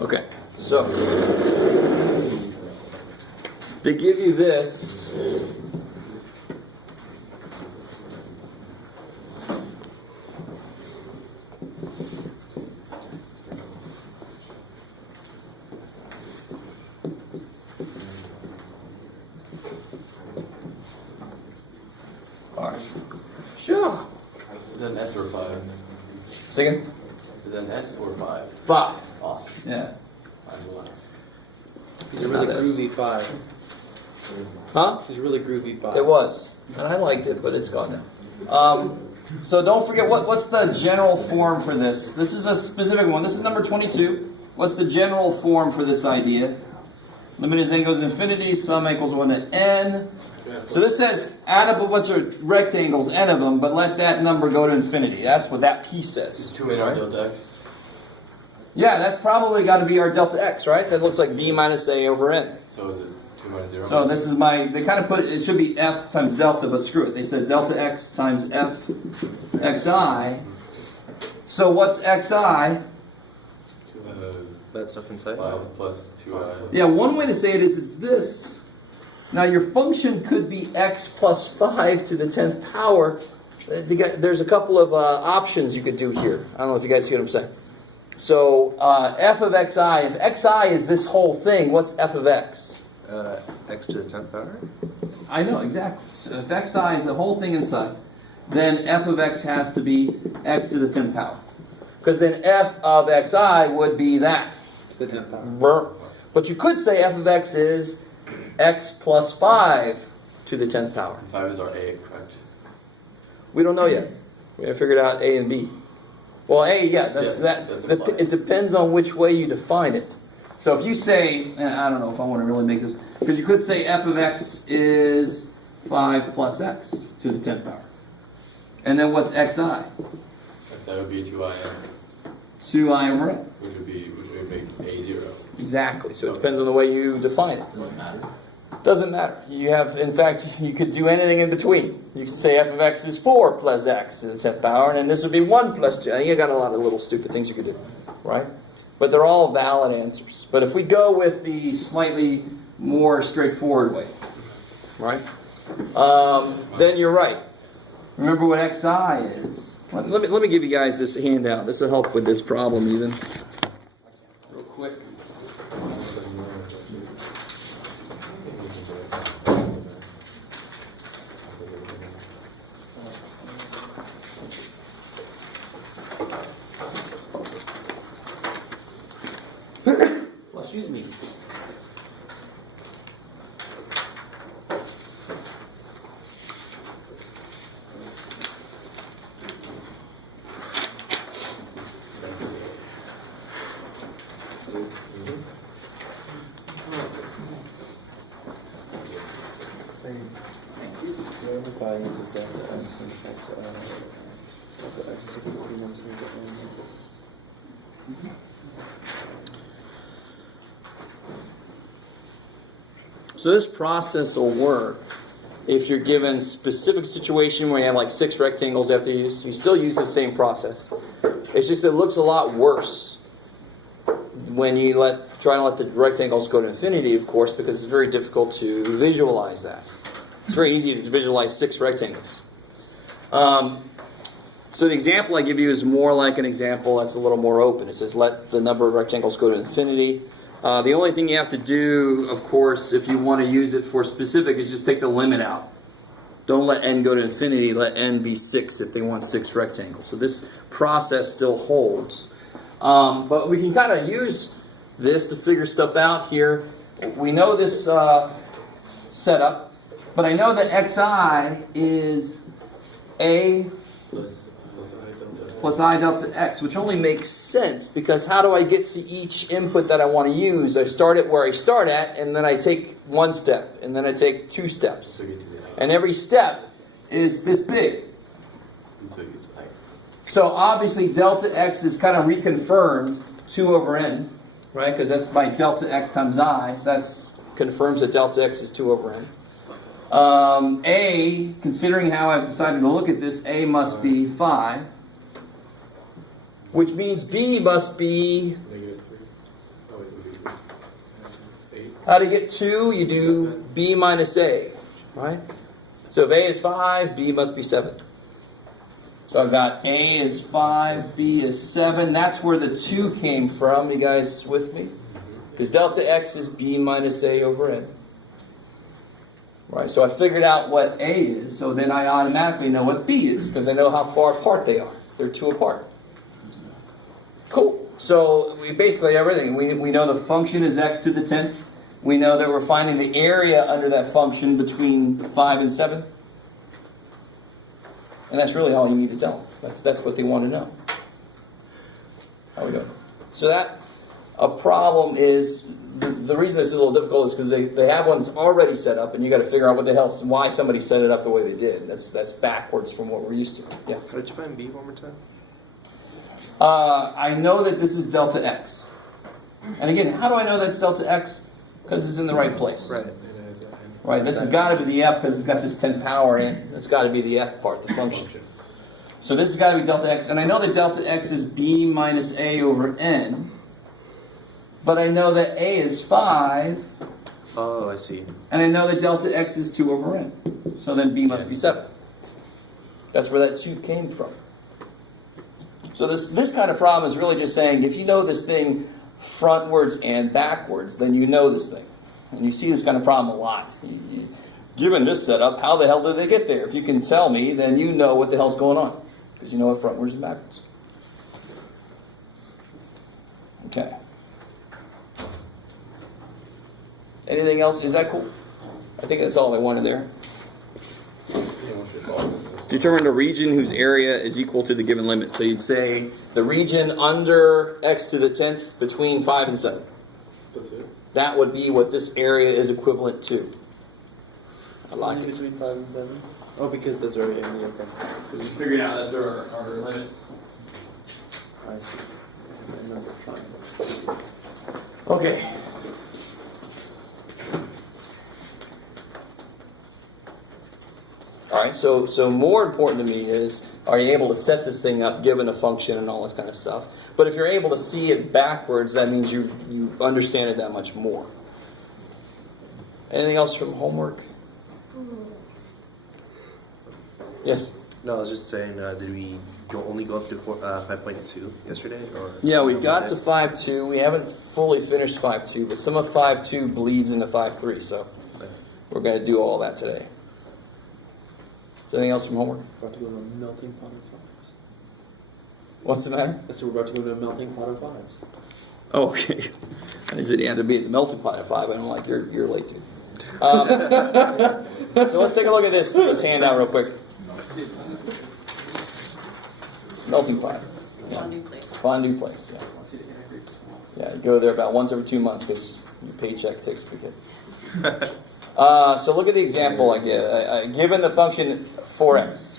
Okay, so they give you this. All right. Sure. Is that an S or a 5? Second. Is that an S or a 5? 5. Awesome. Yeah. I will ask. He's a really groovy 5. Huh? He's a really groovy 5. It was, and I liked it, but it's gone now. So don't forget what's the general form for this. This is a specific one. This is number 22. What's the general form for this idea? Limit as n goes to infinity. Sum equals 1 to n. So this says add up a bunch of rectangles, n of them, but let that number go to infinity. That's what that piece says. 2 in our delta x. Yeah, that's probably got to be our delta x, right? That looks like b minus a over n. So is it 2 minus 0? So this is they kind of put it should be f times delta, but screw it. They said delta x times f xi. So what's xi? That stuff inside? 5 plus 2i. Yeah, one way to say it is it's this. Now your function could be x plus 5 to the 10th power. There's a couple of options you could do here. I don't know if you guys see what I'm saying. So f of xi, if xi is this whole thing, what's f of x? X to the 10th power? I know, exactly. So if xi is the whole thing inside, then f of x has to be x to the 10th power. Because then f of xi would be that. To the 10th power. But you could say f of x is x plus 5 to the 10th power. 5 is our a, correct? We don't know yet. We haven't figured out a and b. Well, a, yeah, that's implied. it depends on which way you define it. So if you say, and I don't know if I want to really make this, because you could say f of x is 5 plus x to the 10th power. And then what's xi? Xi would be 2im, 2i over n. which would make a 0. Exactly. So it depends on the way you define it. Doesn't matter. Doesn't matter. You have, in fact, you could do anything in between. You could say f of x is 4 plus x to the 10th power, and then this would be 1 plus j. You got a lot of little stupid things you could do, right? But they're all valid answers. But if we go with the slightly more straightforward way, right? Then you're right. Remember what xi is. Let me give you guys this handout. This will help with this problem even. Real quick. Excuse me. So this process will work if you're given specific situation where you have like 6 rectangles after you use. You still use the same process. It's just it looks a lot worse when you try to let the rectangles go to infinity, of course, because it's very difficult to visualize that. It's very easy to visualize 6 rectangles. So the example I give you is more like an example that's a little more open. It says let the number of rectangles go to infinity. The only thing you have to do, of course, if you want to use it for specific, is just take the limit out. Don't let n go to infinity. Let n be 6 if they want 6 rectangles. So this process still holds. But we can kind of use this to figure stuff out here. We know this setup, but I know that xi is a plus I delta x, which only makes sense because how do I get to each input that I want to use? I start at where I start at, and then I take 1 step, and then I take 2 steps. And every step is this big. So obviously delta x is kind of reconfirmed 2 over n, right? Because that's my delta x times I. So that confirms that delta x is 2 over n. A, considering how I've decided to look at this, A must be 5. which means b must be, -3. Oh, it would be 8. how to get 2? You do b minus a, right? So if a is 5, b must be 7. So I've got a is 5, b is 7. That's where the 2 came from. You guys with me? Because delta x is b minus a over n. Right, so I figured out what a is, so then I automatically know what b is, because I know how far apart they are. They're 2 apart. Cool. So we basically everything. We know the function is x to the 10th. We know that we're finding the area under that function between 5 and 7. And that's really all you need to tell them. That's what they want to know. How we doing? So that a problem is, the reason this is a little difficult is because they have one that's already set up, and you got to figure out what the hell, why somebody set it up the way they did. That's backwards from what we're used to. Yeah. How did you find b one more time? I know that this is delta x. And again, how do I know that's delta x? Because it's in the right place. Right. Right, this has got to be the f because it's got this 10 power in. It's got to be the f part, the function. So this has got to be delta x. And I know that delta x is b minus a over n. But I know that a is 5. Oh, I see. And I know that delta x is 2 over n. So then b must be 7. That's where that 2 came from. So this kind of problem is really just saying, if you know this thing frontwards and backwards, then you know this thing. And you see this kind of problem a lot. Given this setup, how the hell did they get there? If you can tell me, then you know what the hell's going on. Because you know it frontwards and backwards. Okay. Anything else? Is that cool? I think that's all I wanted there. Determine the region whose area is equal to the given limit. So you'd say the region under x to the 10th between 5 and 7. That's it. That would be what this area is equivalent to. I like Only it. between 5 and 7? Oh, because those are in the okay. Because we figured out those are our limits. I see. I remember trying. Okay. All right, so more important to me is, are you able to set this thing up given a function and all this kind of stuff? But if you're able to see it backwards, that means you understand it that much more. Anything else from homework? Yes? No, I was just saying, did we only go up to 5.2 yesterday? Or Yeah, we got to 5.2. We haven't fully finished 5.2, but some of 5.2 bleeds into 5.3, so we're going to do all that today. Is there anything else from homework? We're about to go to a melting pot of fives. What's the matter? So we're about to go to a melting pot of fives. Oh, okay. I said you had to be at the melting pot at 5. I don't like you're late, dude. So let's take a look at this handout real quick. Melting pot. Yeah. Fondue place. Yeah. Yeah, you go there about once every 2 months because your paycheck takes a hit. So look at the example I give. Given the function 4x,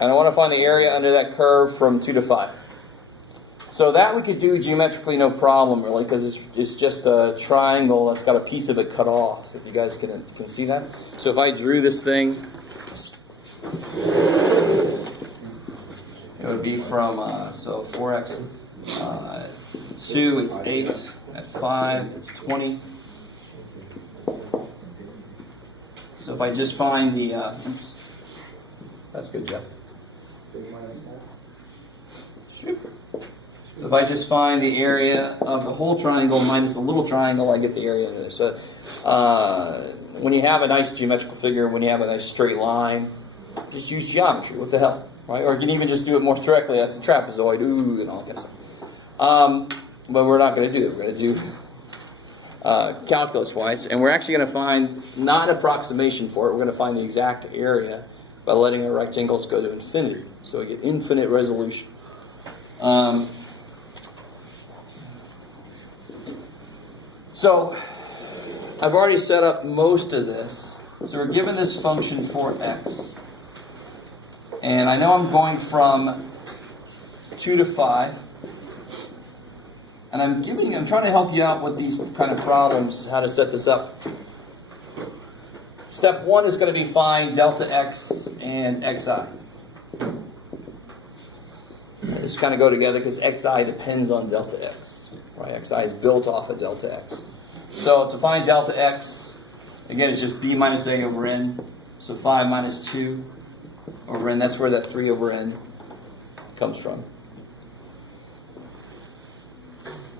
and I want to find the area under that curve from 2 to 5. So that we could do geometrically no problem, really, because it's just a triangle that's got a piece of it cut off. If you guys can see that. So if I drew this thing, it would be from, so 4x, 2, it's 8, at 5, it's 20. So if I just find the, oops, that's good, Jeff. So if I just find the area of the whole triangle minus the little triangle, I get the area under there. So when you have a nice geometrical figure, when you have a nice straight line, just use geometry. What the hell, right? Or you can even just do it more directly. That's a trapezoid, ooh, and all that kind of stuff. But we're not going to do it. We're going to do calculus-wise, and we're actually going to find not an approximation for it. We're going to find the exact area by letting our rectangles go to infinity. So we get infinite resolution. So I've already set up most of this. So we're given this function 4x. And I know I'm going from 2 to 5. And I'm trying to help you out with these kind of problems, how to set this up. Step 1 is going to be find delta x and xi. just kind of go together because xi depends on delta x, right? Xi is built off of delta x. So to find delta x, again, it's just b minus a over n. So 5 minus 2 over n, that's where that 3 over n comes from.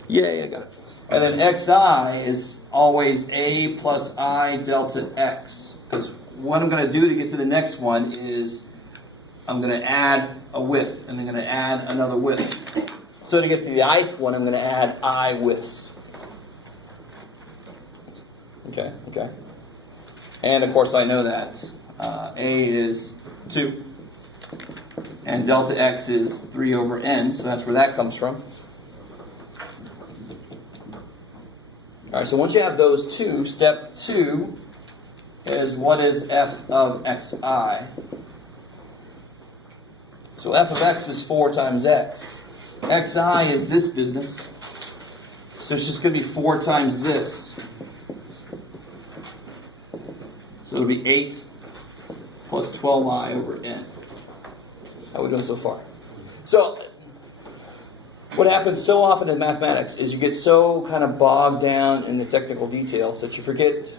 Yay, I got it. And then xi is always a plus I delta x. Because what I'm going to do to get to the next one is I'm going to add a width, and I'm going to add another width. So to get to the ith one, I'm going to add I widths. Okay. And of course I know that a is 2. And delta x is 3 over n, so that's where that comes from. Alright, so once you have those two, step 2 is what is f of xi. So f of x is 4 times x. xi is this business. So it's just going to be 4 times this. So it'll be 8 plus 12i over n. How we doing so far? So what happens so often in mathematics is you get so kind of bogged down in the technical details that you forget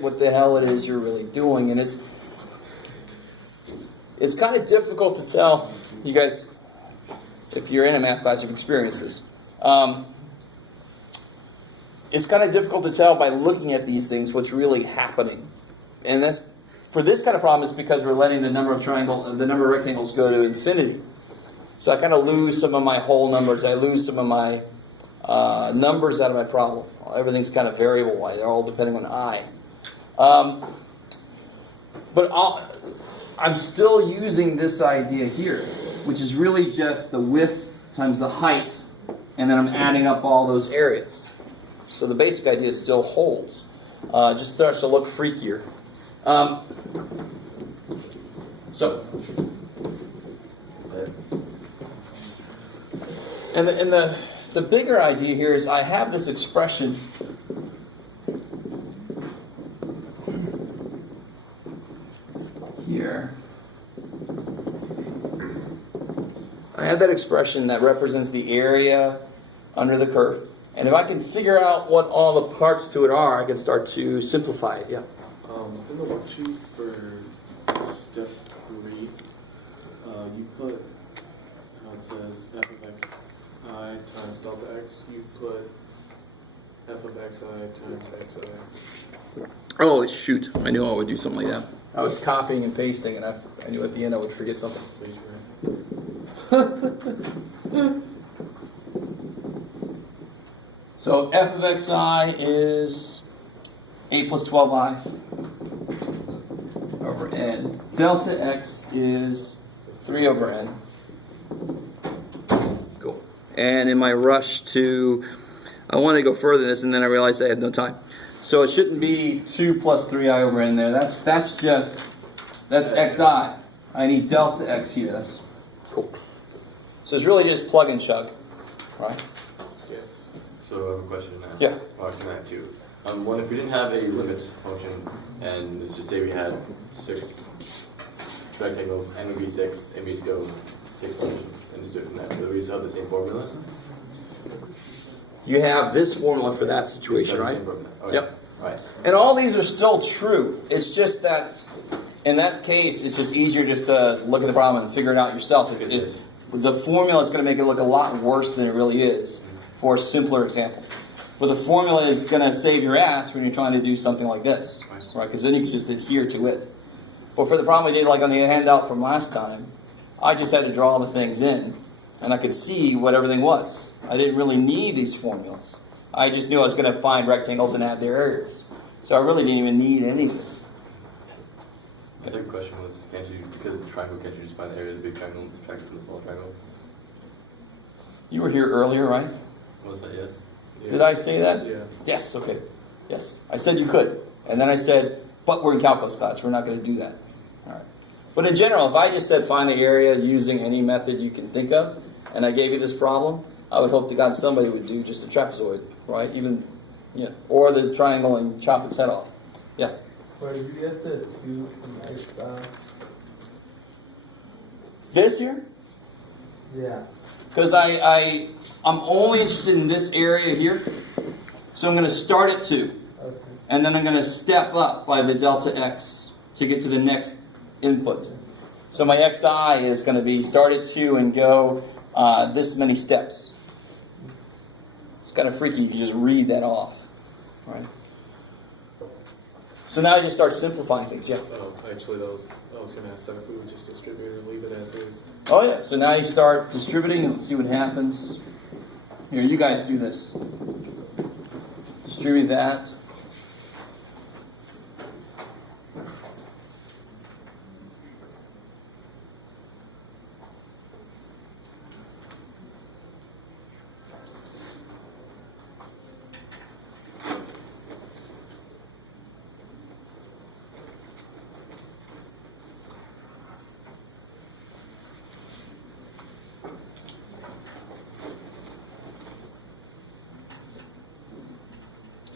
what the hell it is you're really doing, and it's kind of difficult to tell. You guys, if you're in a math class, you've experienced this. It's kind of difficult to tell by looking at these things what's really happening, and that's for this kind of problem. It's because we're letting the number of rectangles go to infinity. So I kind of lose some of my whole numbers. I lose some of my numbers out of my problem. Everything's kind of variable. They're all depending on I. But I'm still using this idea here, which is really just the width times the height, and then I'm adding up all those areas. So the basic idea still holds. Just starts to look freakier. And the bigger idea here is I have this expression here. I have that expression that represents the area under the curve. And if I can figure out what all the parts to it are, I can start to simplify it. Yeah. In the worksheet for step 3, you put how it says f of x I times delta x. You put f of xi times xi. Oh, shoot. I knew I would do something like that. I was copying and pasting, and I knew at the end I would forget something. So f of xi is 8 plus 12i over n. Delta x is 3 over n. Cool. And in my rush to, I wanted to go further than this, and then I realized I had no time. So it shouldn't be 2 plus 3i over n there. That's xi. I need delta x here. That's cool. So it's really just plug and chug, right? Yes. So I have a question to ask. Yeah. Well, actually, I have two. One, if we didn't have a limit function, and let's just say we had 6 rectangles, n would be 6, and we just go 6 functions, and just do it from there. So we still have the same formula? You have this formula for that situation, right? Okay. Yep. Right. And all these are still true. It's just that in that case, it's just easier just to look at the problem and figure it out yourself. The formula is going to make it look a lot worse than it really is for a simpler example. But the formula is going to save your ass when you're trying to do something like this, right? Because then you can just adhere to it. But for the problem we did, like on the handout from last time, I just had to draw the things in, and I could see what everything was. I didn't really need these formulas. I just knew I was going to find rectangles and add their areas. So I really didn't even need any of this. The second question was, can't you, because it's a triangle, can't you just find the area of the big triangle and subtract it from the small triangle? You were here earlier, right? Was that yes? Did I say that? Yeah. Yes, okay. Yes. I said you could. And then I said, but we're in calculus class. We're not going to do that. All right. But in general, if I just said find the area using any method you can think of, and I gave you this problem, I would hope to God somebody would do just a trapezoid, right? Even, yeah, or the triangle and chop its head off. Yeah. Where did you get the 2 from xi? This here? Yeah. Because I'm only interested in this area here. So I'm going to start at 2. Okay. And then I'm going to step up by the delta x to get to the next input. So my xi is going to be start at 2 and go this many steps. It's kind of freaky if you just read that off. Right? So now I just start simplifying things. Yeah. Oh, actually, I was going to ask that if we would just distribute or leave it as is. Oh yeah. So now you start distributing and let's see what happens. Here, you guys do this. Distribute that.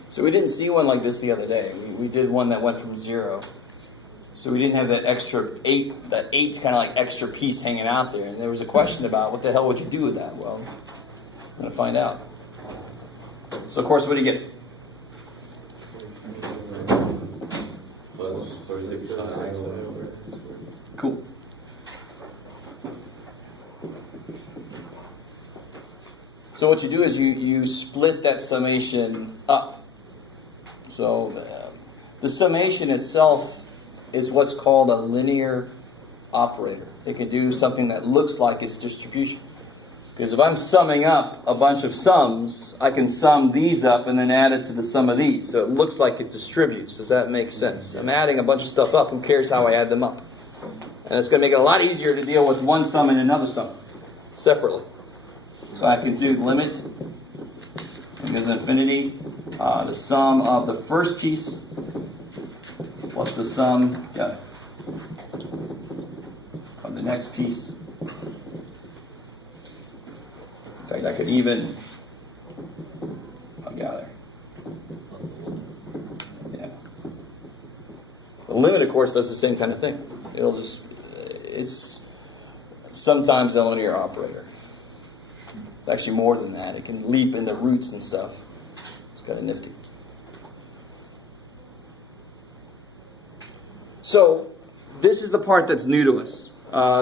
So we didn't see one like this the other day. We did one that went from 0. So we didn't have that extra 8. That 8's kind of like extra piece hanging out there. And there was a question about what the hell would you do with that? Well, I'm going to find out. So of course, what do you get? Plus 36. Cool. So what you do is you split that summation up. So the summation itself is what's called a linear operator. It can do something that looks like its distribution. Because if I'm summing up a bunch of sums, I can sum these up and then add it to the sum of these. So it looks like it distributes. Does that make sense? I'm adding a bunch of stuff up. Who cares how I add them up? And it's going to make it a lot easier to deal with one sum and another sum separately. So I can do limit, it goes to infinity, the sum of the first piece plus the sum of the next piece. In fact, I could even, there. Yeah. The limit, of course, does the same kind of thing. It's sometimes a linear operator. It's actually more than that. It can leap in the roots and stuff. It's kind of nifty. So this is the part that's new to us.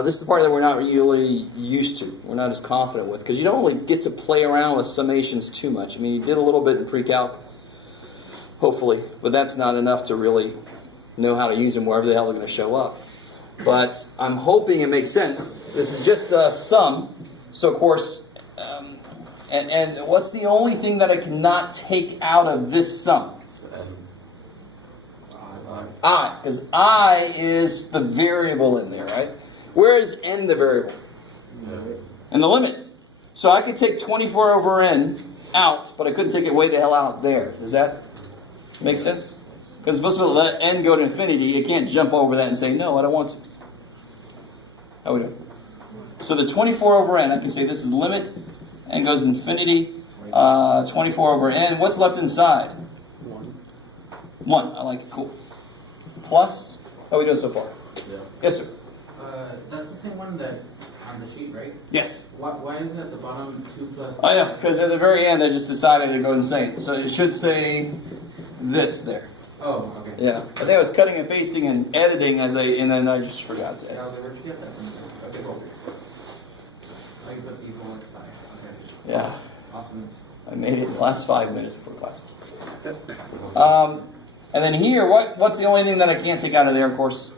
This is the part that we're not really used to. We're not as confident with. Because you don't really get to play around with summations too much. I mean, you did a little bit in pre-calc, hopefully. But that's not enough to really know how to use them wherever the hell they're going to show up. But I'm hoping it makes sense. This is just a sum. So, of course, and what's the only thing that I cannot take out of this sum? I. Because I is the variable in there, right? Where is n the variable? And the limit. So I could take 24 over n out, but I couldn't take it way the hell out there. Does that make sense? Because it's supposed to let n go to infinity. You can't jump over that and say, no, I don't want to. How we doing? So the 24 over n, I can say this is the limit. N goes to infinity. 24 over n. What's left inside? 1. I like it. Cool. Plus, how are we doing so far? Yeah. Yes, sir. That's the same one that on the sheet, right? Yes. Why is it at the bottom 2 plus? Oh yeah, because at the very end I just decided to go insane. So it should say this there. Oh, okay. Yeah. I think I was cutting and pasting and editing and then I just forgot to Yeah, I edit. was like, where'd you get that from? That's cool. I put the equal side. Okay. Yeah. Awesome. I made it in the last 5 minutes before class. And then here, what's the only thing that I can't take out of there, of course?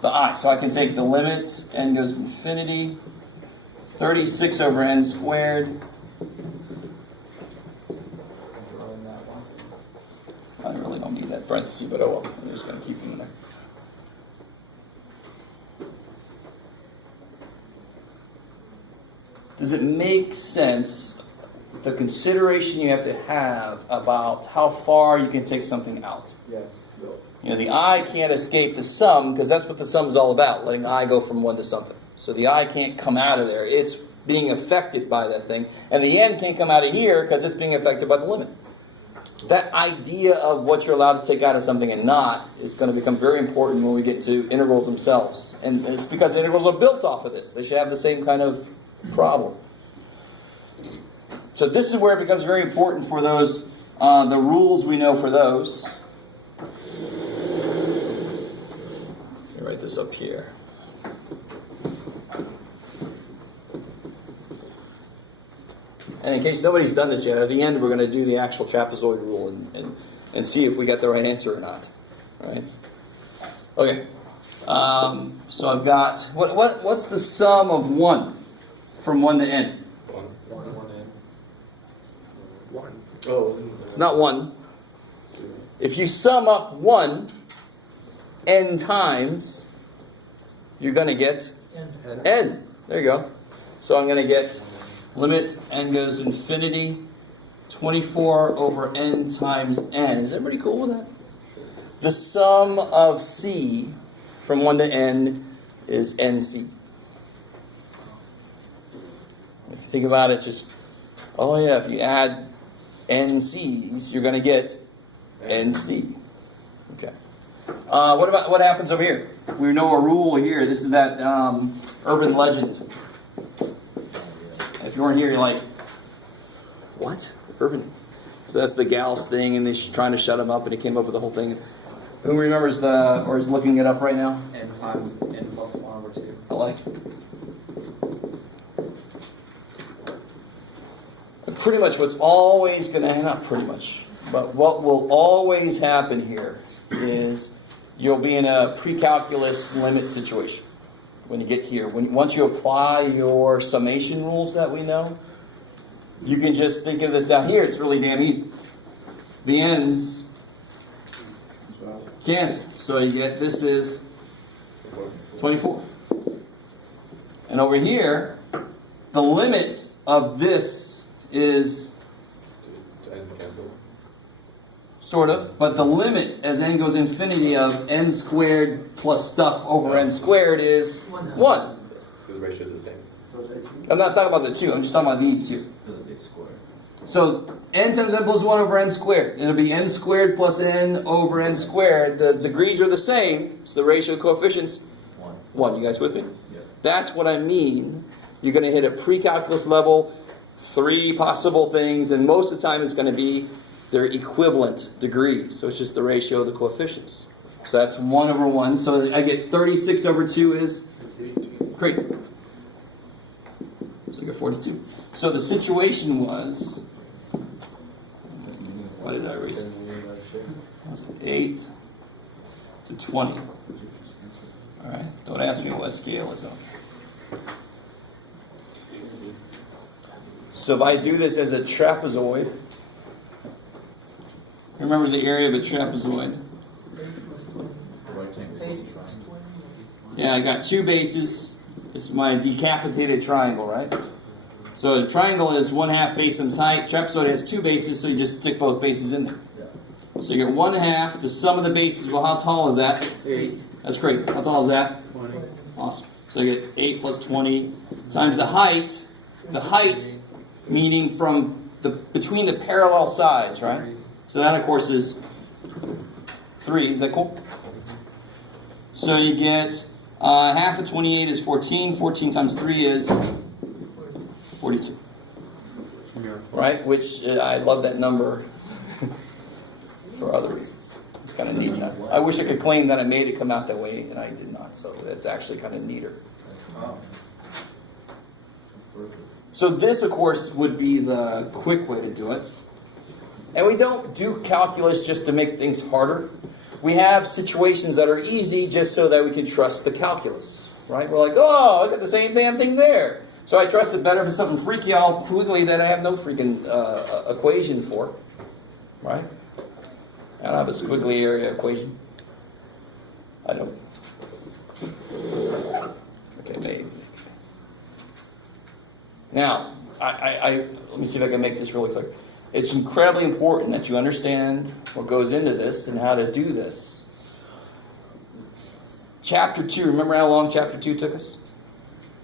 The I. So I can take the limit, n goes to infinity, 36 over n squared. I really don't need that parenthesis, but oh well. I'm just going to keep them in there. Does it make sense, the consideration you have to have about how far you can take something out? Yes. You know, the I can't escape the sum, because that's what the sum's all about, letting I go from 1 to something. So the I can't come out of there. It's being affected by that thing. And the n can't come out of here, because it's being affected by the limit. that idea of what you're allowed to take out of something and not is going to become very important when we get to integrals themselves. And it's because integrals are built off of this. They should have the same kind of problem. So this is where it becomes very important for those, the rules we know for those. Let me write this up here. And in case nobody's done this yet, at the end we're going to do the actual trapezoid rule and see if we got the right answer or not. Right? Okay. So I've got what's the sum of 1 from 1 to n? 1. Oh, It's not 1. If you sum up 1 n times, you're going to get n. There you go. So I'm going to get limit n goes infinity, 24 over n times n. Is everybody cool with that? The sum of c from 1 to n is nc. If you think about it, just, oh yeah, if you add nC's, you're going to get nc. Okay. What happens over here? We know a rule here. This is that urban legend. If you weren't here, you're like, what? Urban? So that's the Gauss thing, and they're trying to shut him up, and he came up with the whole thing. Who remembers or is looking it up right now? N times n plus 1 over 2. I like it. Pretty much what's always going to, not pretty much, but what will always happen here is you'll be in a pre-calculus limit situation when you get here. Once you apply your summation rules that we know, you can just think of this down here. It's really damn easy. The ends cancel. So you get, this is 24. And over here, the limit of this is sort of, but the limit as n goes infinity of n squared plus stuff over n squared is 1. Because the ratio is the same. I'm not talking about the 2, I'm just talking about these here. So n times n plus 1 over n squared. It'll be n squared plus n over n squared. The degrees are the same. It's the ratio of coefficients. 1. You guys with me? Yeah. That's what I mean. You're going to hit a pre-calculus level, 3 possible things, and most of the time it's going to be their equivalent degrees. So it's just the ratio of the coefficients. So that's 1 over 1. So I get 36 over 2 is crazy. So I get 42. So the situation was, why did I erase it? 8 to 20. All right. Don't ask me what scale is on. So if I do this as a trapezoid, who remembers the area of a trapezoid? Yeah, I got 2 bases. It's my decapitated triangle, right? So a triangle is 1/2 base times height. Trapezoid has 2 bases, so you just stick both bases in there. So you get 1/2. The sum of the bases. Well, how tall is that? 8. That's crazy. How tall is that? 20. Awesome. So you get 8 plus 20 times the height. The height meaning from between the parallel sides, right? So that, of course, is 3. Is that cool? So you get half of 28 is 14. 14 times 3 is 42. Right? Which I love that number for other reasons. It's kind of neat. I wish I could claim that I made it come out that way, and I did not. So it's actually kind of neater. So this, of course, would be the quick way to do it. And we don't do calculus just to make things harder. We have situations that are easy just so that we can trust the calculus. Right? We're like, oh, I got the same damn thing there. So I trust it better if it's something freaky, all quickly that I have no freaking equation for. Right? I don't have a squiggly area equation. I don't. Okay, maybe. Now, let me see if I can make this really clear. It's incredibly important that you understand what goes into this and how to do this. Chapter 2, remember how long Chapter 2 took us?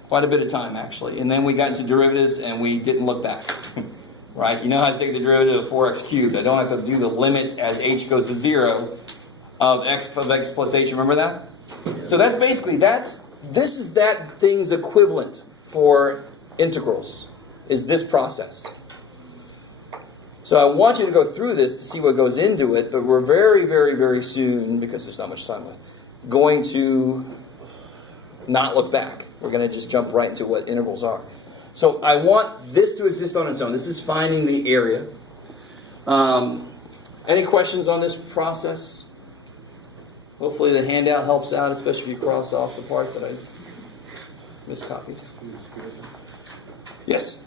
Quite a bit of time, actually. And then we got into derivatives and we didn't look back. right? You know how to take the derivative of 4x cubed. I don't have to do the limit as h goes to 0 of x plus h. Remember that? So that's basically, this is that thing's equivalent for integrals, is this process. So I want you to go through this to see what goes into it, but we're very, very, very soon, because there's not much time left, going to not look back. We're going to just jump right into what integrals are. So I want this to exist on its own. This is finding the area. Any questions on this process? Hopefully the handout helps out, especially if you cross off the part that I miscopied. Yes?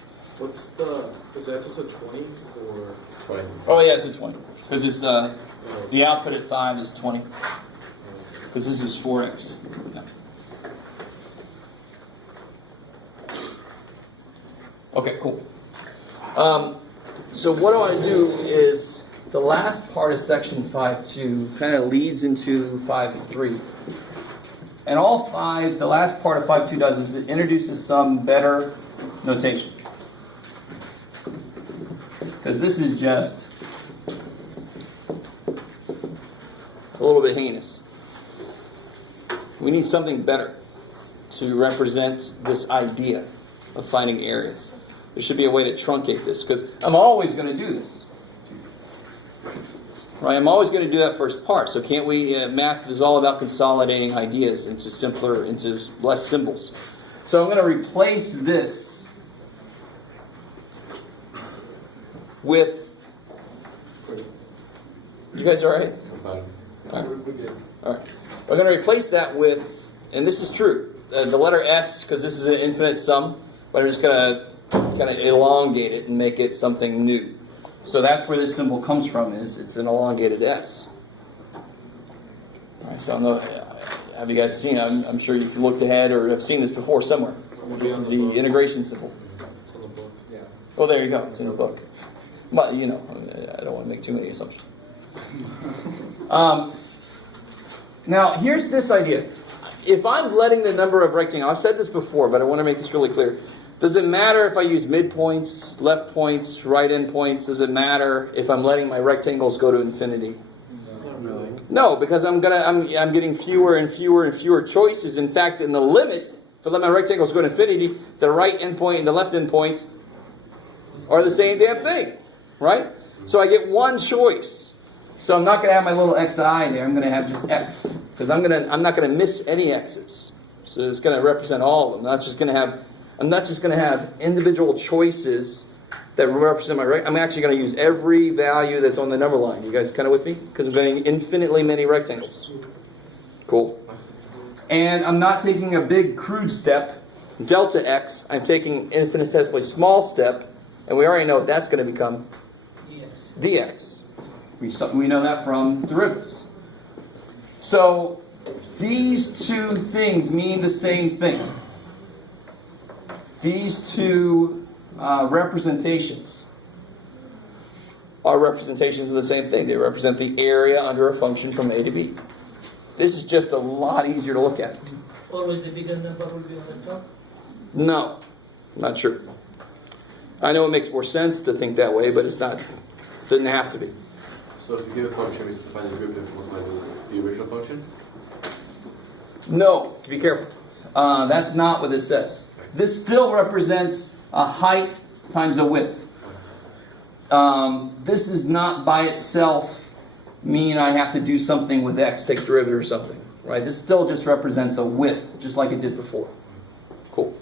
Is that just a 20 or? 20. Oh yeah, it's a 20. Because it's the output at 5 is 20. Because this is 4x. Yeah. Okay, cool. So what I want to do is, the last part of section 5.2 kind of leads into 5.3. And the last part of 5.2 does is it introduces some better notation. Because this is just a little bit heinous. We need something better to represent this idea of finding areas. There should be a way to truncate this, because I'm always going to do this. Right? I'm always going to do that first part. So can't we, math is all about consolidating ideas into less symbols. So I'm going to replace this with, you guys all right? I'm fine. All right. All right. We're going to replace that with, and this is true, the letter S, because this is an infinite sum, but I'm just going to kind of elongate it and make it something new. So that's where this symbol comes from, is it's an elongated S. All right, so I don't know, have you guys seen it? I'm sure you've looked ahead or have seen this before somewhere. This is the integration symbol. It's in the book. Yeah. Oh, there you go. It's in the book. But, I don't want to make too many assumptions. Now, here's this idea. If I'm letting the number of rectangles, I've said this before, but I want to make this really clear. Does it matter if I use midpoints, left points, right endpoints? Does it matter if I'm letting my rectangles go to infinity? Not really. No, because I'm getting fewer and fewer and fewer choices. In fact, in the limit, if I let my rectangles go to infinity, the right endpoint and the left endpoint are the same damn thing, right? So I get one choice. So I'm not going to have my little xi there. I'm going to have just x, because I'm not going to miss any x's. So it's going to represent all of them. I'm not just going to have individual choices that represent my rectangle. I'm actually going to use every value that's on the number line. You guys kind of with me? Because I'm getting infinitely many rectangles. Cool. And I'm not taking a big crude step, delta x. I'm taking infinitesimally small step, and we already know what that's going to become. dx. We know that from derivatives. So these two things mean the same thing. These two representations are representations of the same thing. They represent the area under a function from A to B. This is just a lot easier to look at. Always the bigger number will be on the top? No, not sure. I know it makes more sense to think that way, but it's not. Doesn't have to be. So if you give a function, we find the derivative will look like the original function? No, be careful. That's not what this says. This still represents a height times a width. This is not by itself mean I have to do something with x, take derivative or something. Right? This still just represents a width, just like it did before. Cool.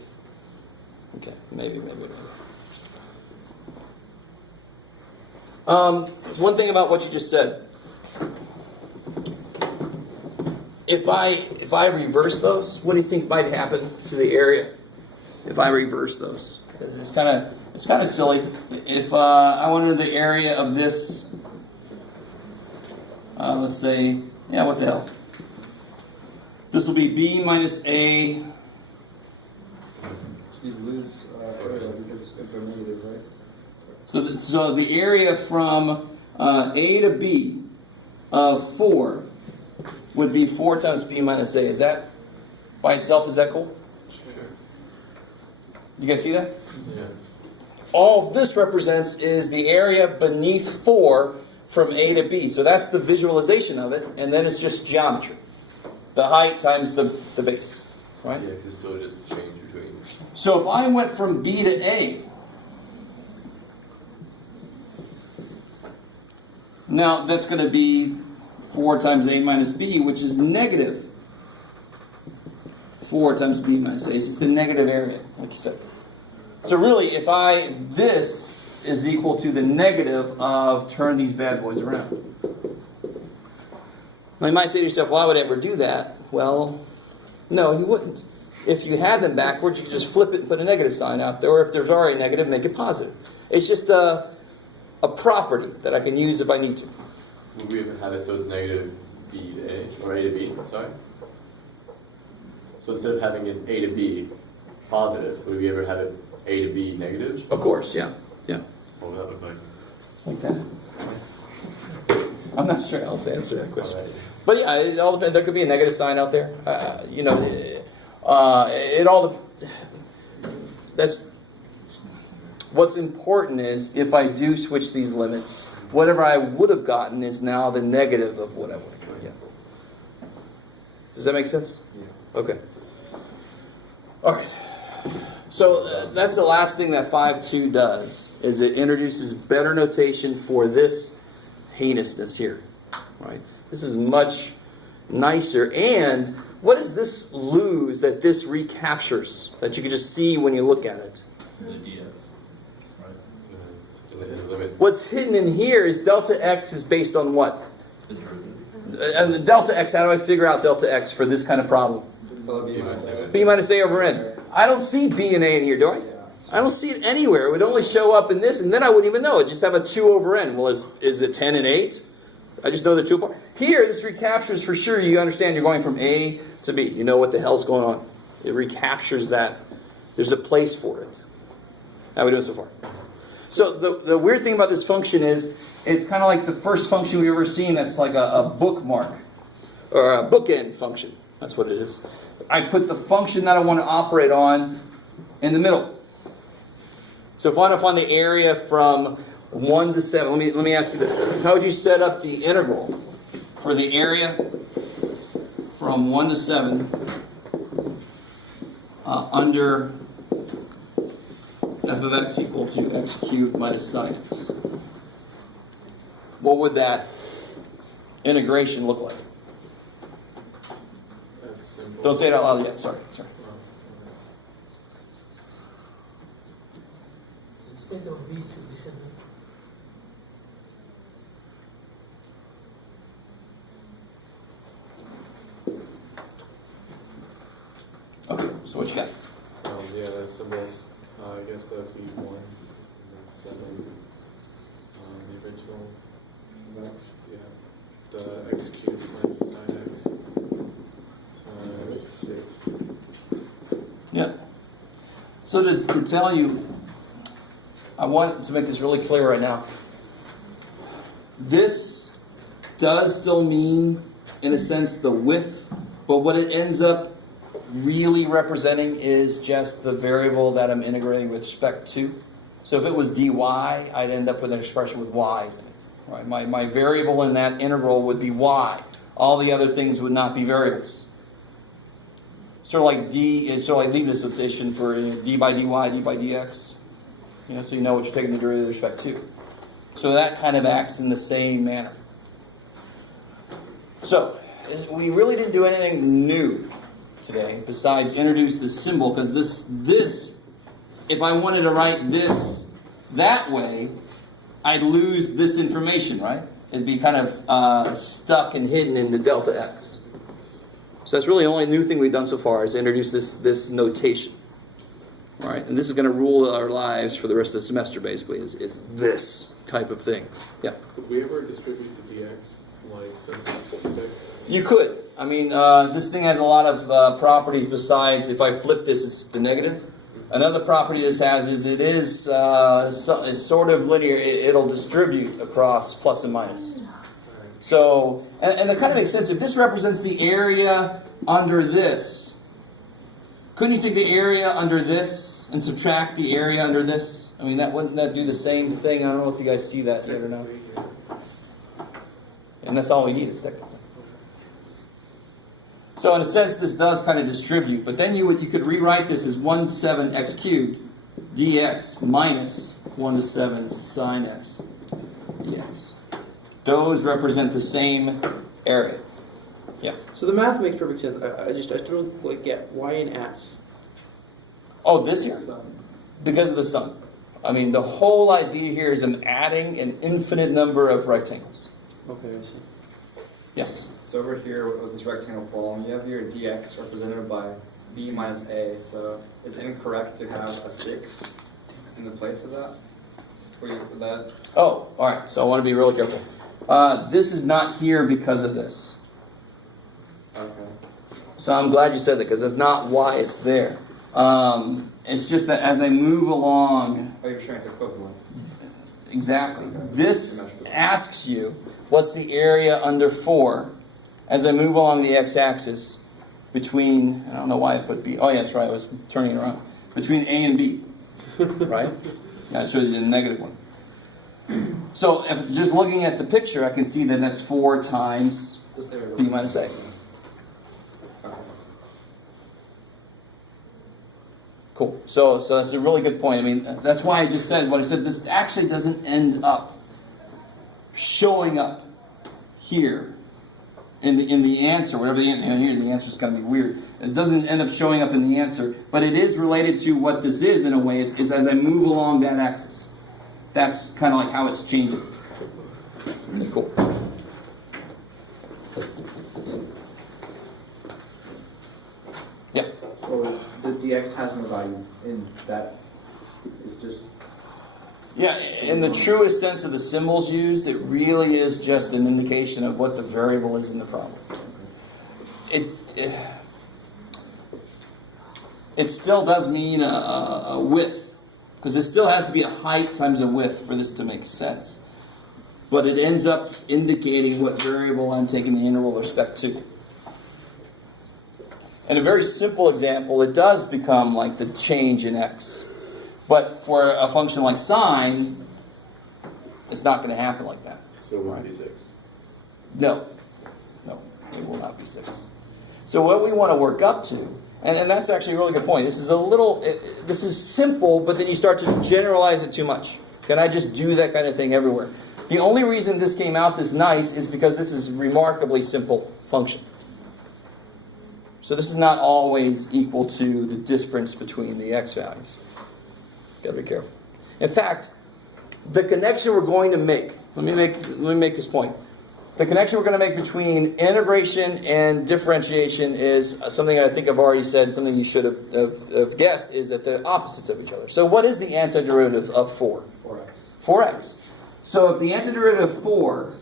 Okay, maybe. One thing about what you just said. If I reverse those, what do you think might happen to the area if I reverse those? It's kind of silly. If I wanted the area of this, let's say, what the hell? This will be b minus a. You lose area because if they're negative, right? So the area from A to B of 4 would be 4 times B minus A. Is that, by itself, is that cool? Sure. You guys see that? Yeah. all this represents is the area beneath 4 from A to B. So that's the visualization of it, and then it's just geometry. The height times the base, right? The axis still just change between. So if I went from B to A, now that's going to be 4 times A minus B, which is negative 4 times B minus A. It's the negative area, like you said. So really, this is equal to the negative of turn these bad boys around. Now you might say to yourself, why would I ever do that? Well, no, you wouldn't. If you had them backwards, you could just flip it and put a negative sign out there, or if there's already a negative, make it positive. It's just a property that I can use if I need to. Would we ever have it so it's negative B to A, or A to B, sorry? So instead of having it A to B positive, would we ever have it A to B negative? Of course, yeah. What would that look like? Like that. I'm not sure I'll answer that question. Alright. But yeah, it all depends. There could be a negative sign out there. It all. That's what's important is if I do switch these limits, whatever I would have gotten is now the negative of what I would have gotten. Yeah. Does that make sense? Yeah. Okay. All right. So that's the last thing that 5.2 does, is it introduces better notation for this heinousness here. Right? This is much nicer. And what does this lose that this recaptures, that you can just see when you look at it? The dx, right? The limit. What's hidden in here is delta x is based on what? The derivative. And the delta x, how do I figure out delta x for this kind of problem? B minus A over n. I don't see B and A in here, do I? I don't see it anywhere. It would only show up in this, and then I wouldn't even know. It just have a 2 over n. Well, is it 10 and 8? I just know they're 2 apart. Here, this recaptures for sure. You understand you're going from A to B. You know what the hell's going on. It recaptures that. There's a place for it. How are we doing so far? So the weird thing about this function is it's kind of like the first function we've ever seen that's like a bookmark. Or a bookend function. That's what it is. I put the function that I want to operate on in the middle. So if I want to find the area from 1 to 7, let me ask you this. How would you set up the integral for the area from 1 to 7 under f of x equal to x cubed minus sine x? What would that integration look like? That's simple. Don't say it out loud yet. Sorry. Instead of b, it should be 7. Okay, so what you got? Yeah, that's the most. I guess that would be 1 and then 7. The original x. Yeah. The x cubed minus sine x times 6. Yeah. So to tell you, I want to make this really clear right now. This does still mean, in a sense, the width, but what it ends up really representing is just the variable that I'm integrating with respect to. So if it was dy, I'd end up with an expression with y's in it. Right? My variable in that integral would be y. All the other things would not be variables. Sort of like d is sort of like Leibniz notation for d by dy, d by dx. So you know what you're taking the derivative with respect to. So that kind of acts in the same manner. So we really didn't do anything new today besides introduce the symbol, because this, if I wanted to write this that way, I'd lose this information, right? It'd be kind of stuck and hidden in the delta x. So that's really the only new thing we've done so far is introduce this notation. All right, and this is going to rule our lives for the rest of the semester, basically, is this type of thing. Yeah? Could we ever distribute the dx, like, since it's 6? You could. I mean, this thing has a lot of properties besides, if I flip this, it's the negative. Another property this has is it is it's sort of linear. It'll distribute across plus and minus. So, and that kind of makes sense. If this represents the area under this, couldn't you take the area under this this and subtract the area under this? I mean, wouldn't that do the same thing? I don't know if you guys see that yet or not. And that's all we need is technically. So in a sense, this does kind of distribute, but then you could rewrite this as 17x cubed dx minus 1 to 7 sine x dx. Those represent the same area. Yeah. So the math makes perfect sense. I still don't quite get why an x. Oh, this here? Because of the sun. I mean, the whole idea here is I'm adding an infinite number of rectangles. Okay, I see. Yeah. So over here with this rectangle problem, you have your dx represented by b minus a. So is it incorrect to have a 6 in the place of that? For that? Oh, all right. So I want to be really careful. This is not here because of this. Okay. So I'm glad you said that because that's not why it's there. It's just that as I move along, Oh, you're showing it's equivalent. exactly, this asks you what's the area under 4 as I move along the x-axis between, I don't know why I put B. Oh, yes, right. I was turning it around. Between A and B, right? Yeah, I showed you the negative one. So if just looking at the picture, I can see that that's 4 times Just there. B minus A. Okay. Cool. So that's a really good point. I mean, that's why I just said what I said. This actually doesn't end up showing up here in the answer, whatever the here the answer is going to be weird. It doesn't end up showing up in the answer, but it is related to what this is in a way. It's as I move along that axis. That's kind of like how it's changing. Okay, cool. Yeah. So the dx has no value in that. It's just. Yeah, in the truest sense of the symbols used, it really is just an indication of what the variable is in the problem. It still does mean a width, because it still has to be a height times a width for this to make sense. But it ends up indicating what variable I'm taking the integral with respect to. In a very simple example, it does become like the change in x. But for a function like sine, it's not going to happen like that. So it would be 6. No, it will not be 6. So what we want to work up to, and that's actually a really good point. This is this is simple, but then you start to generalize it too much. Can I just do that kind of thing everywhere? The only reason this came out this nice is because this is a remarkably simple function. So this is not always equal to the difference between the x values. Gotta be careful. In fact, the connection we're going to make, let me make this point. The connection we're going to make between integration and differentiation is something I think I've already said, something you should have guessed, is that they're opposites of each other. So what is the antiderivative of 4? 4x. 4x. So if the antiderivative of 4,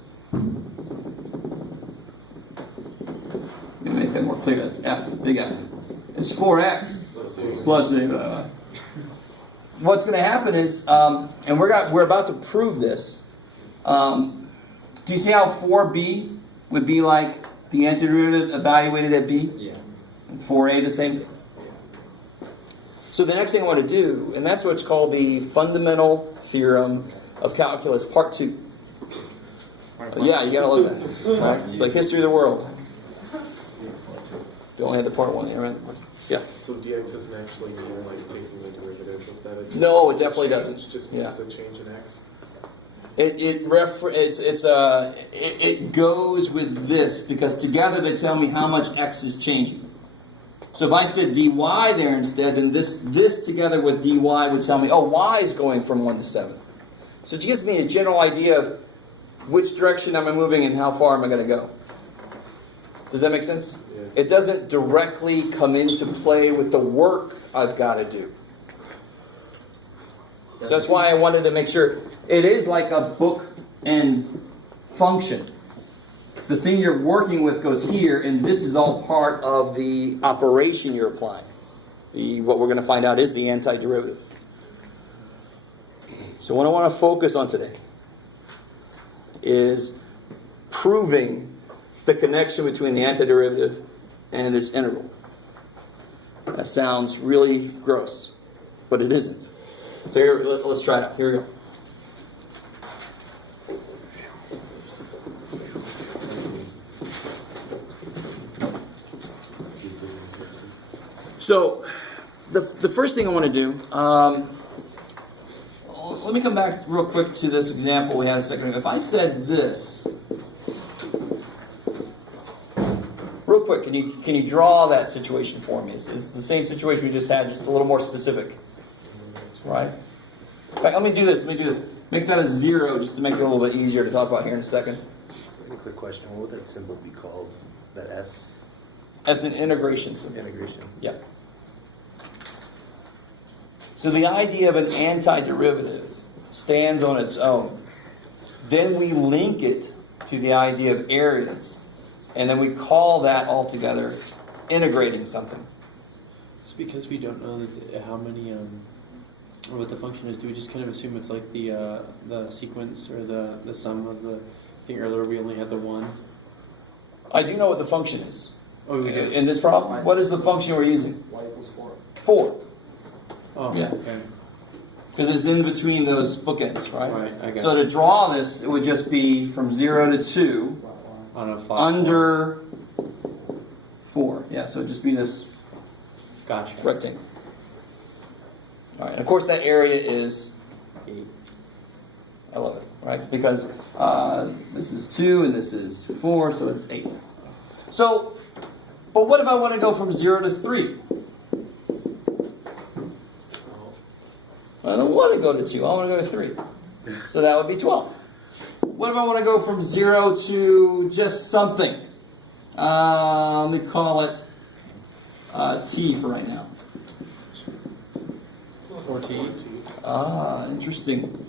let me make that more clear, that's f, big F, is 4x plus what's going to happen is, and we're about to prove this. Do you see how 4b would be like the antiderivative evaluated at b? Yeah. And 4a the same thing. So the next thing I want to do, and that's what's called the fundamental theorem of calculus, part 2. Yeah, you got to love that. It's like history of the world. You only had the part 1 here, right? Yeah. So dx isn't actually more like taking the derivative of that. No, it definitely doesn't. It just Yeah. means the change in x. It goes with this because together they tell me how much x is changing. So if I said dy there instead, then this together with dy would tell me, oh, y is going from 1 to 7. So it gives me a general idea of which direction am I moving and how far am I going to go. Does that make sense? Yeah. It doesn't directly come into play with the work I've got to do. So that's why I wanted to make sure it is like a book and function. The thing you're working with goes here, and this is all part of the operation you're applying. What we're going to find out is the antiderivative. So what I want to focus on today is proving the connection between the antiderivative and this integral. That sounds really gross. but it isn't. So here, let's try it out. Here we go. So, the first thing I want to do, let me come back real quick to this example we had a second ago. If I said this, real quick, can you draw that situation for me? It's the same situation we just had, just a little more specific, right? In fact, let me do this. Make that a 0, just to make it a little bit easier to talk about here in a second. A quick question, what would that symbol be called? That S? As an integration symbol. Integration. Yeah. So the idea of an antiderivative stands on its own. Then we link it to the idea of areas. And then we call that altogether integrating something. It's because we don't know how many, or what the function is. Do we just kind of assume it's like the sequence or the sum of the thing? Earlier we only had the 1. I do know what the function is. Oh, we do. In this problem, what is the function we're using? Y equals 4. 4. Oh, Yeah. okay. Because it's in between those bookends, right? Right, I got So to draw this, it would just be from 0 to 2 On a 5. under 4. Yeah, so it'd just be this Gotcha. rectangle. All right, and of course that area is 8. I love it, right? Because this is 2 and this is 4, so it's 8. So, but what if I want to go from 0 to 3? I don't want to go to 2, I want to go to 3. So that would be 12. What if I want to go from 0 to just something? Let me call it T for right now. 14. Interesting.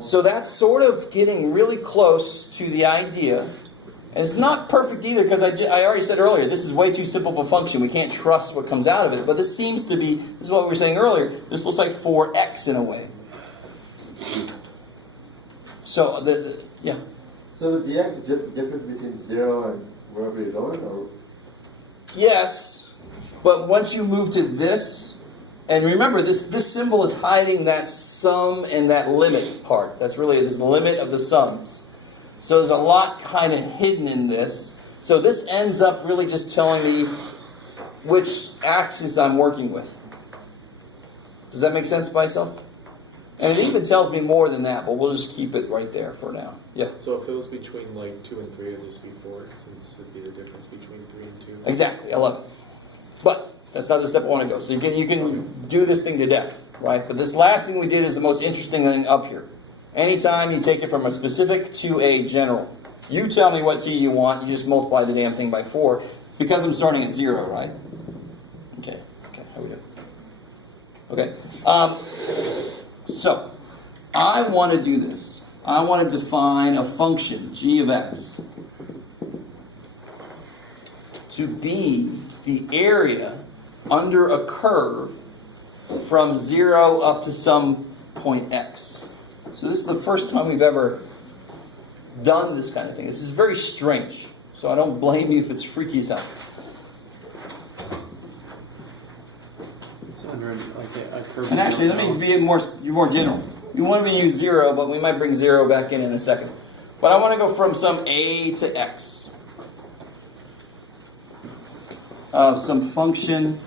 So that's sort of getting really close to the idea. And it's not perfect either, because I already said earlier, this is way too simple of a function. We can't trust what comes out of it. But this seems to be, this is what we were saying earlier, this looks like 4x in a way. So, yeah. So the dx is just the difference between 0 and wherever you're going, or? Yes, but once you move to this, and remember, this symbol is hiding that sum and that limit part. That's really this limit of the sums. So there's a lot kind of hidden in this. So this ends up really just telling me which axis I'm working with. Does that make sense by itself? And it even tells me more than that, but we'll just keep it right there for now. Yeah. So if it was between like 2 and 3, it would just be 4, since it'd be the difference between 3 and 2. Exactly, I love it. But that's not the step I want to go. So you can do this thing to death, right? But this last thing we did is the most interesting thing up here. Anytime you take it from a specific to a general, you tell me what t you want, you just multiply the damn thing by 4, because I'm starting at 0, right? Okay, how we doing? Okay, so I want to do this. I want to define a function, g of x, to be the area under a curve from 0 up to some point x. So this is the first time we've ever done this kind of thing. This is very strange. So I don't blame you if it's freaky as hell. It's under like a curve. And actually, let me be more general. You want to use 0, but we might bring 0 back in a second. But I want to go from some a to x. Of some function.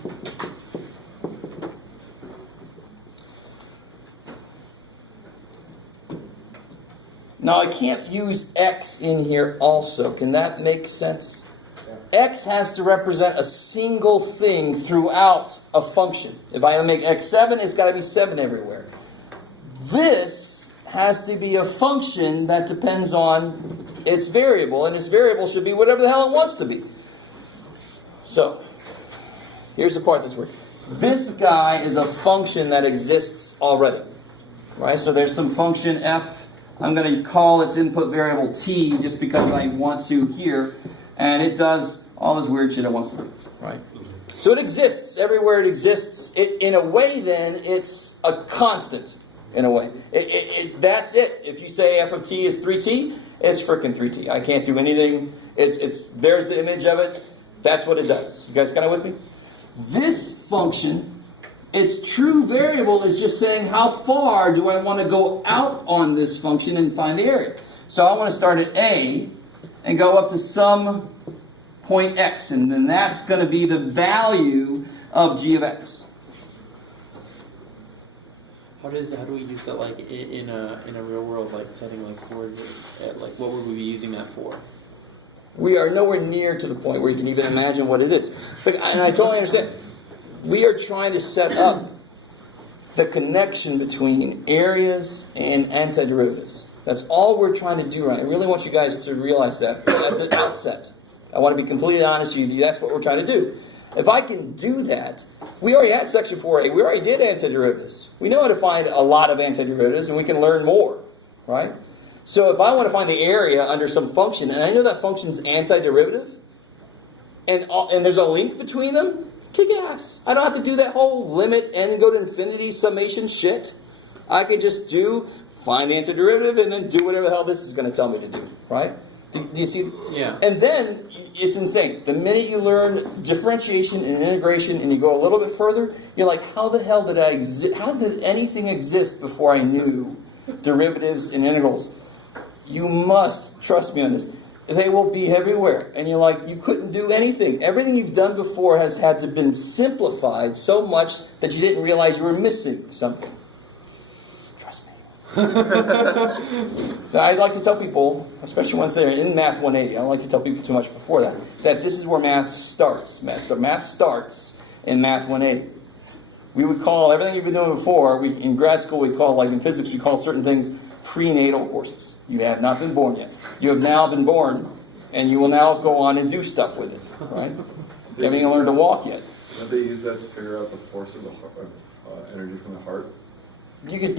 Now I can't use x in here also. Can that make sense? Yeah. X has to represent a single thing throughout a function. If I make x 7, it's got to be 7 everywhere. This has to be a function that depends on its variable, and its variable should be whatever the hell it wants to be. So, here's the part that's weird. This guy is a function that exists already. Right? So there's some function f. I'm going to call its input variable t just because I want to here. And it does all this weird shit it wants to do. Right? So it exists everywhere it exists. In a way, then, it's a constant. In a way. That's it. If you say f of t is 3t, it's frickin' 3t. I can't do anything. There's the image of it. That's what it does. You guys kind of with me? This function Its true variable is just saying how far do I want to go out on this function and find the area. So I want to start at A and go up to some point x, and then that's going to be the value of g of x. How do we use that like in a real world like setting like coordinate? Like what would we be using that for? We are nowhere near to the point where you can even imagine what it is. And I totally understand. We are trying to set up the connection between areas and antiderivatives. That's all we're trying to do right now. I really want you guys to realize that at the outset. I want to be completely honest with you. That's what we're trying to do. If I can do that, we already had section 4a. We already did antiderivatives. We know how to find a lot of antiderivatives, and we can learn more, right? So if I want to find the area under some function, and I know that function's antiderivative, and there's a link between them, kick ass. I don't have to do that whole limit n go to infinity summation shit. I can just find the antiderivative and then do whatever the hell this is going to tell me to do, right? Do you see? Yeah. And then it's insane. The minute you learn differentiation and integration and you go a little bit further, you're like, how the hell did I exist? How did anything exist before I knew derivatives and integrals? You must trust me on this. They will be everywhere. And you're like, you couldn't do anything. Everything you've done before has had to been simplified so much that you didn't realize you were missing something. Trust me. So I'd like to tell people, especially once they're in Math 180, I don't like to tell people too much before that this is where math starts. Math starts in Math 180. We would call everything you've been doing before, in grad school we call, like in physics, we call certain things prenatal courses. You have not been born yet. You have now been born, and you will now go on and do stuff with it, right? You haven't even learned to walk yet. Don't they use that to figure out the force of the heart, energy from the heart? You could,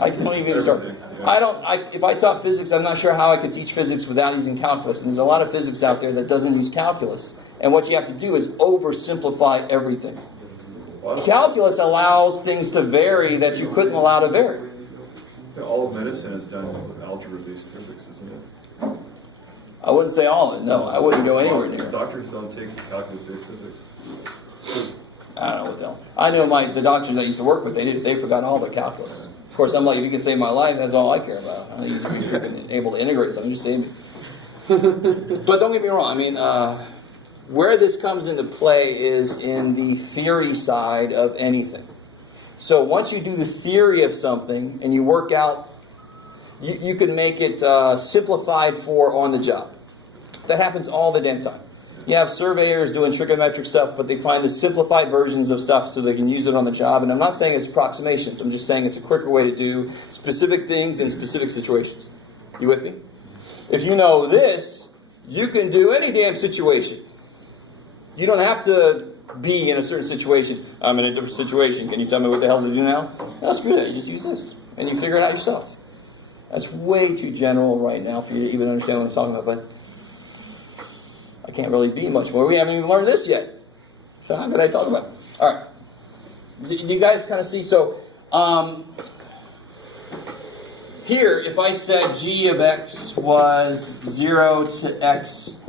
I don't even start. If I taught physics, I'm not sure how I could teach physics without using calculus. And there's a lot of physics out there that doesn't use calculus. And what you have to do is oversimplify everything. Calculus allows things to vary that you couldn't allow to vary. All of medicine is done with algebra-based physics, isn't it? I wouldn't say all of it. No, I wouldn't go anywhere near it. Doctors don't take calculus-based physics. I don't know what the hell. I know the doctors I used to work with, they forgot all their calculus. Of course, I'm like, if you can save my life, that's all I care about. I need to be freaking able to integrate something, just save me. But don't get me wrong, I mean, where this comes into play is in the theory side of anything. So once you do the theory of something and you work out, you can make it simplified for on the job. That happens all the damn time. You have surveyors doing trigonometric stuff, but they find the simplified versions of stuff so they can use it on the job. And I'm not saying it's approximations. I'm just saying it's a quicker way to do specific things in specific situations. You with me? If you know this, you can do any damn situation. You don't have to be in a certain situation. I'm in a different situation. Can you tell me what the hell to do now? No, screw that. You just use this. And you figure it out yourself. That's way too general right now for you to even understand what I'm talking about. But I can't really be much more. We haven't even learned this yet. So how could I talk about it? All right. You guys kind of see. So here, if I said g of x was 0 to x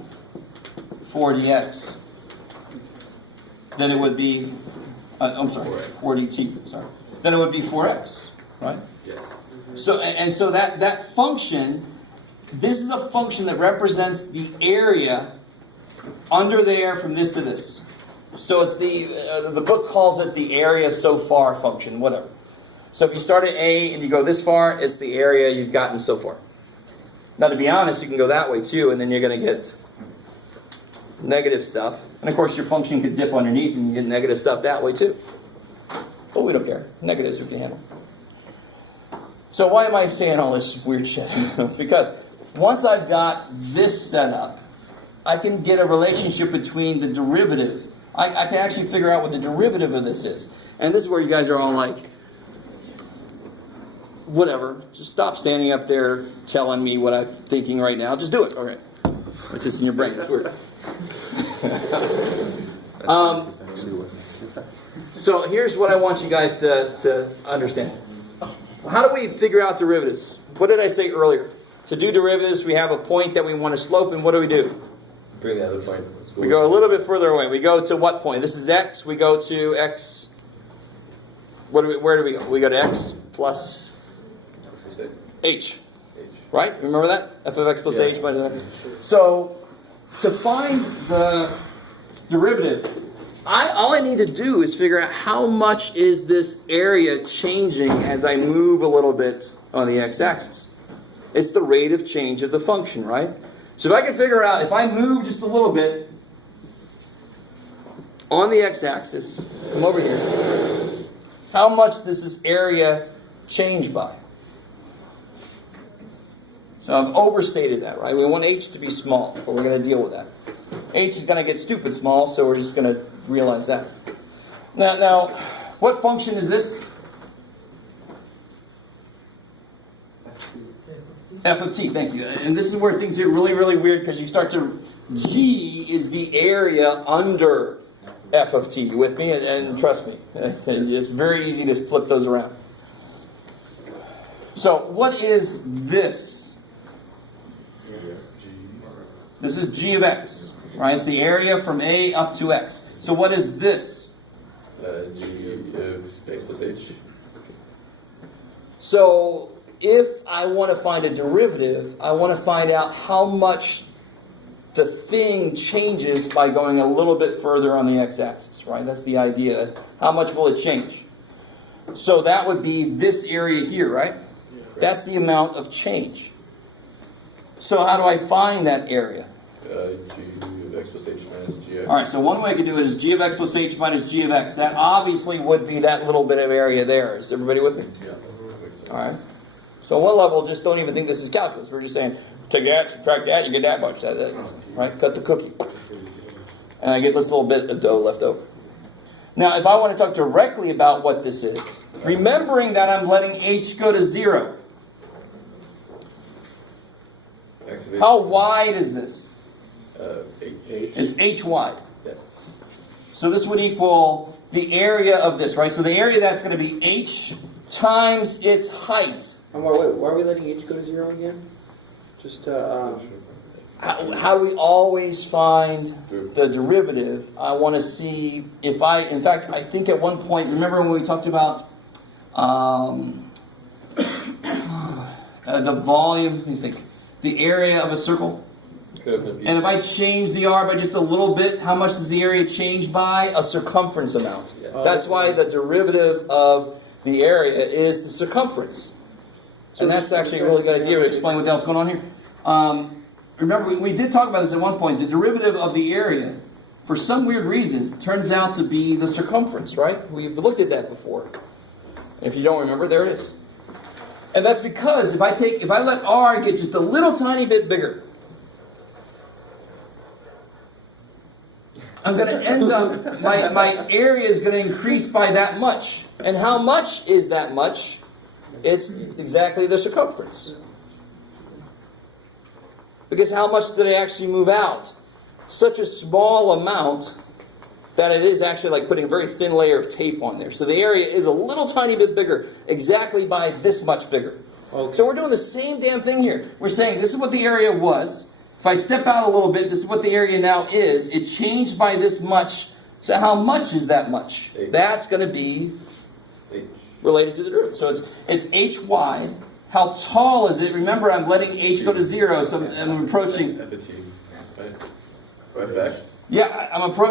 4 dx, then it would be, 4dt, sorry. Then it would be 4x, right? Yes. So that function, this is a function that represents the area under there from this to this. So it's the book calls it the area so far function, whatever. So if you start at A and you go this far, it's the area you've gotten so far. Now to be honest, you can go that way too, and then you're going to get negative stuff. And of course your function could dip underneath and you get negative stuff that way too. But we don't care. Negatives we can handle. So why am I saying all this weird shit? Because once I've got this set up, I can get a relationship between the derivative. I can actually figure out what the derivative of this is. And this is where you guys are all like, whatever. Just stop standing up there telling me what I'm thinking right now. Just do it. Okay. It's just in your brain. It's weird. So here's what I want you guys to understand. How do we figure out derivatives? What did I say earlier? To do derivatives, we have a point that we want to slope, and what do? Bring the other point. Let's We go a little bit further away. We go to what point? This is x. We go to x. Where do we go? We go to x plus h. Right? Remember that? F of x plus h minus x. So, to find the derivative, all I need to do is figure out how much is this area changing as I move a little bit on the x-axis. It's the rate of change of the function, right? So if I can figure out, if I move just a little bit on the x-axis, come over here, how much does this area change by? So I've overstated that, right? We want h to be small, but we're going to deal with that. H is going to get stupid small, so we're just going to realize that. Now, what function is this? F of t, thank you. And this is where things get really, really weird, because you start to... G is the area under f of t. You with me? And trust me, it's very easy to flip those around. So, what is this? This is g of x, right? It's the area from a up to x. So what is this? G of x plus h. So if I want to find a derivative, I want to find out how much the thing changes by going a little bit further on the x-axis, right? That's the idea. How much will it change? So that would be this area here, right? That's the amount of change. So how do I find that area? G of x plus h minus g x. All right, so one way I could do it is g of x plus h minus g of x. That obviously would be that little bit of area there. Is everybody with me? Yeah. All right. So on one level, just don't even think this is calculus. We're just saying, take that, subtract that, you get that much. Right? Cut the cookie. And I get this little bit of dough left over. Now, if I want to talk directly about what this is, remembering that I'm letting h go to 0. How wide is this? H. It's h wide. Yes. So this would equal the area of this, right? So the area that's going to be h times its height. And why are we letting h go to 0 again? Just to, How do we always find the derivative? I want to see if in fact, I think at one point, remember when we talked about the volume, let me think, the area of a circle? And if I change the r by just a little bit, how much does the area change by? A circumference amount. That's why the derivative of the area is the circumference. And that's actually a really good idea to explain what the hell's going on here. Remember, we did talk about this at one point. The derivative of the area, for some weird reason, turns out to be the circumference, right? We've looked at that before. If you don't remember, there it is. And that's because if I let r get just a little tiny bit bigger, I'm going to end up, my area is going to increase by that much. And how much is that much? It's exactly the circumference. Because how much did I actually move out? Such a small amount that it is actually like putting a very thin layer of tape on there. So the area is a little tiny bit bigger, exactly by this much bigger. Okay. So we're doing the same damn thing here. We're saying this is what the area was. If I step out a little bit, this is what the area now is. It changed by this much. So how much is that much? H. That's going to be H. related to the derivative. So it's h wide. How tall is it? Remember, I'm letting h go to 0, so I'm approaching. F of t. Right? Or f of x. Yeah, I'm approaching.